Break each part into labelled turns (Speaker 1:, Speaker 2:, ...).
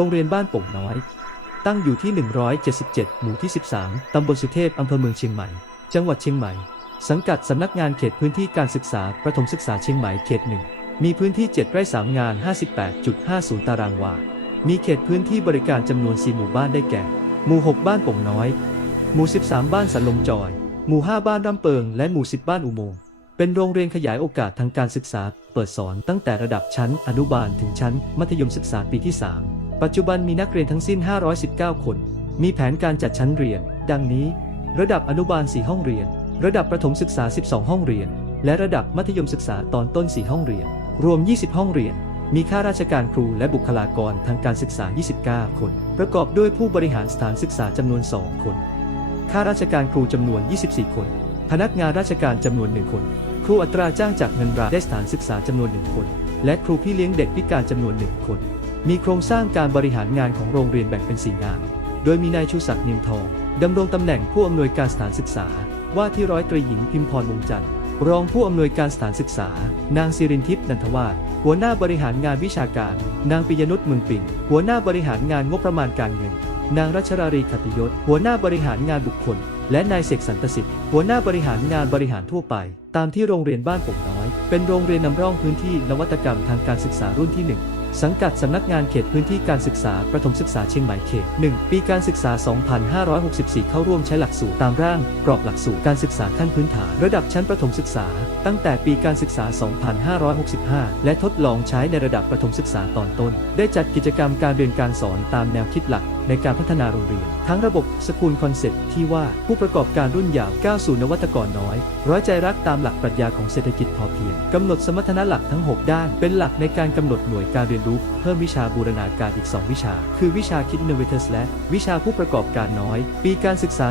Speaker 1: โรงเรียนบ้านโป่งน้อย ตั้งอยู่ที่ 177 หมู่ที่ 13 ตำบลสุเทพ อำเภอเมืองเชียงใหม่ จังหวัดเชียงใหม่ สังกัดสำนักงานเขตพื้นที่การศึกษา ประถมศึกษาเชียงใหม่ เขตหนึ่ง มีพื้นที่ 7 ไร่ 3 งาน 58.50 ตารางวา มีเขตพื้นที่บริการจำนวน 4 หมู่บ้านได้แก่ หมู่ 6 บ้านโป่งน้อย หมู่ 13 บ้านสันลมจอย หมู่ 5 บ้านรำเปิง และหมู่ 10 บ้านอุโมงค์เป็นโรงเรียนขยายโอกาสทางการศึกษา เปิดสอนตั้งแต่ระดับชั้นอนุบาลถึงชั้นมัธยมศึกษาปีที่ 3 ปัจจุบันมีนักเรียนทั้งสิ้น 519 คน มีแผนการจัดชั้นเรียน ดังนี้ ระดับอนุบาล 4 ห้องเรียน ระดับประถมศึกษา 12 ห้องเรียน และระดับมัธยมศึกษาตอนต้น 4 ห้องเรียน รวม 20 ห้องเรียน มีข้าราชการครูและบุคลากรทางการศึกษา 29 คน ประกอบด้วยผู้บริหารสถานศึกษาจำนวน 2 คน ข้าราชการครูจำนวน 24 คน พนักงานราชการจำนวน 1 คน ครูอัตราจ้างจากเงินรายได้สถานศึกษาจำนวน 1 คน และครูพี่เลี้ยงเด็กพิการจำนวน 1 คน มีโครงสร้างการบริหารงานของโรงเรียนแบ่งเป็น4งาน โดยมีนายชูศักดิ์เนียมทองดำรงตำแหน่งผู้อำนวยการสถานศึกษา ว่าที่ร้อยตรีหญิงพิมพรวงจันทร์รองผู้อำนวยการสถานศึกษา นางสิรินทิพย์นันทวาสหัวหน้าบริหารงานวิชาการ นางปิยนุชเมืองปิ่นหัวหน้าบริหารงานงบประมาณการเงิน นางรัชรารีขติยศ หัวหน้าบริหารงานบุคคล และนายเสกสรรตสิทธิ์หัวหน้าบริหารงานบริหารทั่วไป ตามที่โรงเรียนบ้านปกน้อย เป็นโรงเรียนนำร่องพื้นที่นวัตกรรมทางการศึกษารุ่นที่หนึ่ง สังกัดสำนักงานเขตพื้นที่การศึกษา ประถมศึกษาเชียงใหม่เขต 1 ปีการศึกษา 2564 เข้าร่วมใช้หลักสูตรตามร่าง กรอบหลักสูตรการศึกษาขั้นพื้นฐาน ระดับชั้นประถมศึกษา ตั้งแต่ปีการศึกษา 2565 และทดลองใช้ในระดับประถมศึกษาตอนต้น ได้จัดกิจกรรมการเรียนการสอนตามแนวคิดหลัก ในการพัฒนาโรงเรียน ทั้งระบบสกูลคอนเซ็ปต์ที่ว่าผู้ประกอบการรุ่นยาวก้าวสู่นวัตกรน้อย ร้อยใจรักตามหลักปรัชญาของเศรษฐกิจพอเพียงกำหนดสมรรถนะหลักทั้ง 6 ด้าน เป็นหลักในการกำหนดหน่วยการเรียนรู้เพิ่มวิชาบูรณาการอีก 2 วิชา คือวิชาคิด Innovators และ วิชาผู้ประกอบการน้อย ปีการศึกษา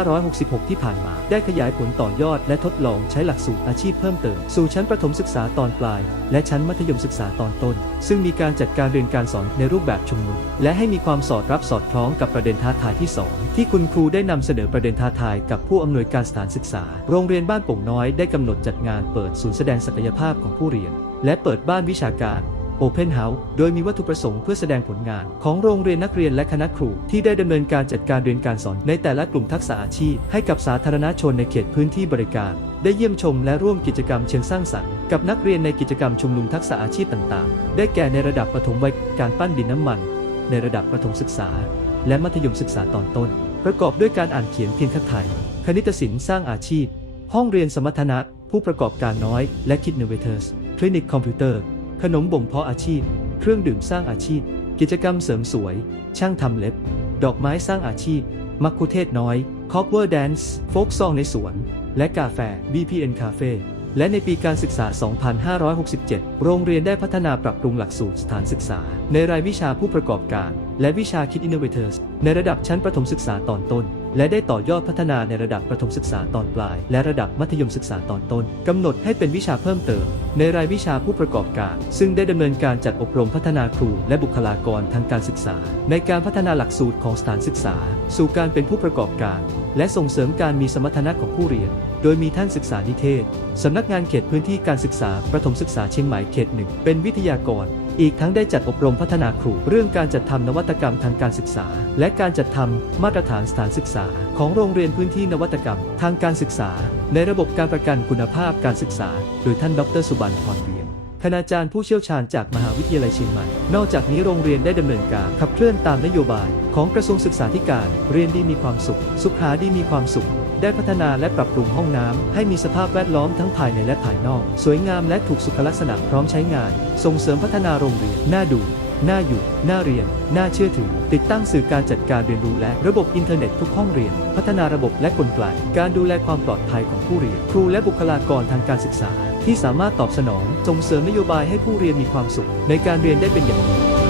Speaker 1: 2566 ที่ผ่านมา ได้ขยายผลต่อยอด และทดลองใช้หลักสูตรอาชีพเพิ่มเติม สู่ชั้นประถมศึกษาตอนปลาย และชั้นมัธยมศึกษาตอนต้น ซึ่งมีการจัดการเรียนการสอนในรูปแบบชุมนุมและให้มีความสอดรับสอดคล้องกับประเด็นท้าทายที่ 2 ที่คุณครูได้นำเสนอประเด็นท้าทายกับผู้อำนวยการสถานศึกษา โรงเรียนบ้านโป่งน้อยได้กำหนดจัดงานเปิดศูนย์แสดงศักยภาพของผู้เรียน และเปิดบ้านวิชาการ Open House โดยมีวัตถุประสงค์เพื่อแสดงผลงาน ของโรงเรียนนักเรียนและคณะครู ที่ได้ดำเนินการจัดการเรียนการสอนในแต่ละกลุ่มทักษะอาชีพ ให้กับสาธารณชนในเขตพื้นที่บริการ ได้เยี่ยมชมและร่วมกิจกรรมเชิงสร้างสรรค์ กับนักเรียนในกิจกรรมชุมนุมทักษะอาชีพต่าง ๆ ได้แก่ในระดับประถมวัยการปั้นดินน้ำมัน ในระดับประถมศึกษา และมัธยมศึกษาตอนต้น ประกอบด้วยการอ่านเขียนเพียงคัดไทย คณิตศิลป์สร้างอาชีพ ห้องเรียนสมรรถนะ ผู้ประกอบการน้อย และคิด Innovators คลินิกคอมพิวเตอร์ ขนมบ่มเพาะอาชีพ เครื่องดื่มสร้างอาชีพ กิจกรรมเสริมสวย ช่างทำเล็บ ดอกไม้สร้างอาชีพ มักคุเทศน้อย Cover Dance โฟกซองในสวน และกาแฟ BPN Cafe และในปีการศึกษา 2567 โรงเรียนได้พัฒนาปรับปรุงหลักสูตรสถานศึกษา ในรายวิชาผู้ประกอบการ และวิชาคิด Innovators ในระดับชั้นประถมศึกษาตอนต้น และได้ต่อยอดพัฒนาในระดับประถมศึกษาตอนปลาย และระดับมัธยมศึกษาตอนต้นกำหนดให้เป็นวิชาเพิ่มเติม ในรายวิชาผู้ประกอบการ ซึ่งได้ดำเนินการจัดอบรมพัฒนาครูและบุคลากรทางการศึกษา ในการพัฒนาหลักสูตรของสถานศึกษา สู่การเป็นผู้ประกอบการ และส่งเสริมการมีสมรรถนะของผู้เรียน โดยมีท่านศึกษานิเทศสำนักงานเขตพื้นที่การศึกษาประถมศึกษาเชียงใหม่เขตหนึ่งเป็นวิทยากร อีกทั้งได้จัดอบรมพัฒนาครูเรื่องการจัดทำนวัตกรรมทางการศึกษา และการจัดทำมาตรฐานสถานศึกษา ของโรงเรียนพื้นที่นวัตกรรม ทางการศึกษา ในระบบการประกันคุณภาพการศึกษา โดยท่านดรสุบันพรเบีย คณาจารย์ผู้เชี่ยวชาญจากมหาวิทยาลัยเชียงใหม่ นอกจากนี้โรงเรียนได้ดำเนินการขับเคลื่อนตามนโยบาย ของกระทรวงศึกษาธิการ เรียนดีมีความสุข สุขหาดีมีความสุข ได้พัฒนาและปรับปรุงห้องน้ำให้มีสภาพแวดล้อมทั้งภายในและภายนอก สวยงามและถูกสุขลักษณะพร้อมใช้งาน ส่งเสริมพัฒนาโรงเรียนน่าดูน่าอยู่ น่าเรียน น่าเชื่อถือ ติดตั้งสื่อการจัดการเรียนรู้และระบบอินเทอร์เน็ตทุกห้องเรียน พัฒนาระบบและกลไก การดูแลความปลอดภัยของผู้เรียน ครูและบุคลากรทางการศึกษา ที่สามารถตอบสนองส่งเสริมนโยบายให้ผู้เรียนมีความสุขในการเรียนได้เป็นอย่างดี